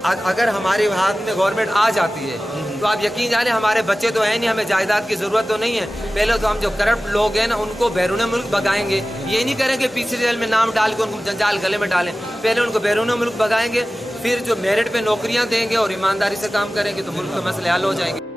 अगर हमारे हाथ में गवर्नमेंट आ जाती है तो आप यकीन जाने हमारे बच्चे तो है नहीं, हमें जायदाद की जरूरत तो नहीं है। पहले तो हम जो करप्ट लोग हैं ना उनको बैरून मुल्क भगाएंगे, ये नहीं करेंगे पीछे जेल में नाम डाल के उनको जंजाल गले में डालें। पहले उनको बैरून मुल्क भगाएंगे, फिर जो मेरिट पे नौकरियां देंगे और ईमानदारी से काम करेंगे तो मुल्क के मसले हल हो जाएंगे।